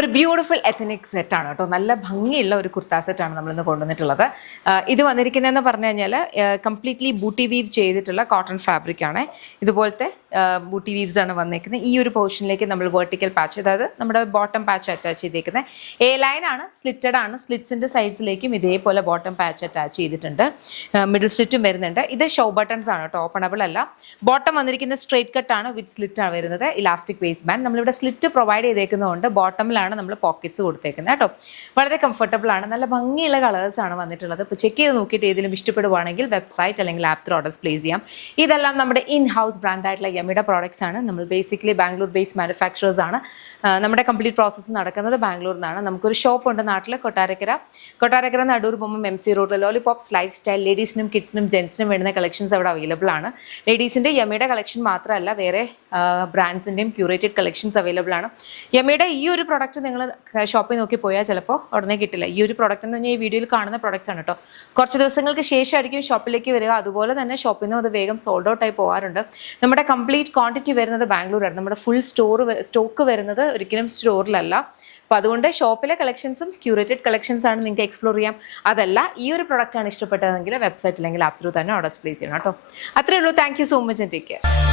ഒരു beautiful ethnic സെറ്റാണ് കേട്ടോ. നല്ല ഭംഗിയുള്ള ഒരു കുർത്ത സെറ്റാണ് നമ്മളിന്ന് കൊണ്ടുവന്നിട്ടുള്ളത്. ഇത് വന്നിരിക്കുന്നതെന്ന് പറഞ്ഞു കഴിഞ്ഞാൽ കംപ്ലീറ്റ്ലി ബൂട്ടി വീവ് ചെയ്തിട്ടുള്ള കോട്ടൺ ഫാബ്രിക് ആണ്. ഇതുപോലത്തെ ബൂട്ടി വീവ്സ് ആണ് വന്നിരിക്കുന്നത്. ഈ ഒരു പോർഷനിലേക്ക് നമ്മൾ വെർട്ടിക്കൽ പാച്ച്, അതായത് നമ്മുടെ ബോട്ടം പാച്ച് അറ്റാച്ച് ചെയ്തേക്കുന്നത് എ ലൈൻ ആണ്, സ്ലിറ്റഡ് ആണ്. സ്ലിറ്റ്സിൻ്റെ സൈഡ്സിലേക്കും ഇതേപോലെ ബോട്ടം പാച്ച് അറ്റാച്ച് ചെയ്തിട്ടുണ്ട്. മിഡിൽ സ്ലിറ്റും വരുന്നുണ്ട്. ഇത് ഷോ ബട്ടൺസ് ആണ് കേട്ടോ, ഓപ്പണബിൾ അല്ല. ബോട്ടം വന്നിരിക്കുന്നത് സ്ട്രേറ്റ് കട്ട് ആണ്, വിത്ത് സ്ലിറ്റ് ആണ് വരുന്നത്. ഇലാസ്റ്റിക് വേസ്റ്റ് ബാൻഡ് നമ്മളിവിടെ സ്ലിറ്റ് പ്രൊവൈഡ് ചെയ്തേക്കുന്നതുകൊണ്ട് ബോട്ടമിലാണ് നമ്മൾ പോക്കറ്റ്സ് കൊടുത്തേക്കുന്നത് കേട്ടോ. വളരെ കംഫർട്ടബിൾ ആണ്. നല്ല ഭംഗിയുള്ള കളേഴ്സ് ആണ് വന്നിട്ടുള്ളത്. ഇപ്പോൾ ചെക്ക് ചെയ്ത് നോക്കിയിട്ട് ഏതെങ്കിലും ഇഷ്ടപ്പെടുവാണെങ്കിൽ വെബ്സൈറ്റ് അല്ലെങ്കിൽ ആപ്പ് ത്രൂ ഓർഡേഴ്സ് പ്ലേസ് ചെയ്യാം. ഇതെല്ലാം നമ്മുടെ ഇൻ ഹൗസ് ബ്രാൻഡായിട്ടുള്ള യമിയുടെ പ്രോഡക്ട്സ് ആണ്. നമ്മൾ ബേസിക്കലി ബാംഗ്ലൂർ ബേസ്ഡ് മാനുഫാക്ചറേഴ്സ് ആണ്. നമ്മുടെ കംപ്ലീറ്റ് പ്രോസസ്സ് നടക്കുന്നത് ബാംഗ്ലൂരിൽ നിന്നാണ്. നമുക്കൊരു ഷോപ്പ് ഉണ്ട് നാട്ടിൽ, കൊട്ടാരക്കര നടൂർ പോകുമ്പോൾ MC റോഡിൽ ലോലിപോപ്സ് ലൈഫ് സ്റ്റൈൽ ലേഡീസിനും കിഡ്സിനും ജെൻസിനും വേണ്ടുന്ന കളക്ഷൻസ് അവിടെ അവൈലബിൾ ആണ്. ലേഡീസിൻ്റെ യമിയുടെ കളക്ഷൻ മാത്രമല്ല, വേറെ ബ്രാൻഡ്സിൻ്റെയും ക്യൂറേറ്റഡ് കളക്ഷൻസ് അവൈലബിൾ ആണ്. യമിയുടെ ഈ ഒരു പ്രോഡക്റ്റ് നിങ്ങൾ ഷോപ്പിൽ നോക്കി പോയാൽ ചിലപ്പോൾ ഉടനെ കിട്ടില്ല. ഈ ഒരു പ്രോഡക്റ്റ് എന്ന് പറഞ്ഞാൽ ഈ വീഡിയോയിൽ കാണുന്ന പ്രോഡക്റ്റ്സ് ആണ് കേട്ടോ. കുറച്ച് ദിവസങ്ങൾക്ക് ശേഷമായിരിക്കും ഷോപ്പിലേക്ക് വരിക. അതുപോലെ തന്നെ ഷോപ്പിൽ നിന്ന് അത് വേഗം സോൾഡ് ഔട്ട് ആയി പോകാറുണ്ട്. നമ്മുടെ കംപ്ലീറ്റ് ക്വാണ്ടിറ്റി വരുന്നത് ബാംഗ്ലൂരാണ്. നമ്മുടെ ഫുൾ സ്റ്റോക്ക് വരുന്നത് ഒരിക്കലും സ്റ്റോറിലല്ല. അപ്പോൾ അതുകൊണ്ട് ഷോപ്പിലെ കളക്ഷൻസും ക്യൂറേറ്റഡ് കളക്ഷൻസ് ആണ് നിങ്ങൾക്ക് എക്സ്പ്ലോർ ചെയ്യാം. അതല്ല, ഈ ഒരു പ്രോഡക്റ്റ് ആണ് ഇഷ്ടപ്പെട്ടതെങ്കിൽ വെബ്സൈറ്റ് അല്ലെങ്കിൽ ആപ്പ് ത്രൂ തന്നെ ഓർഡർ പ്ലേസ് ചെയ്യണം കേട്ടോ. അത്രേ ഉള്ളൂ. Thank you so much and take care.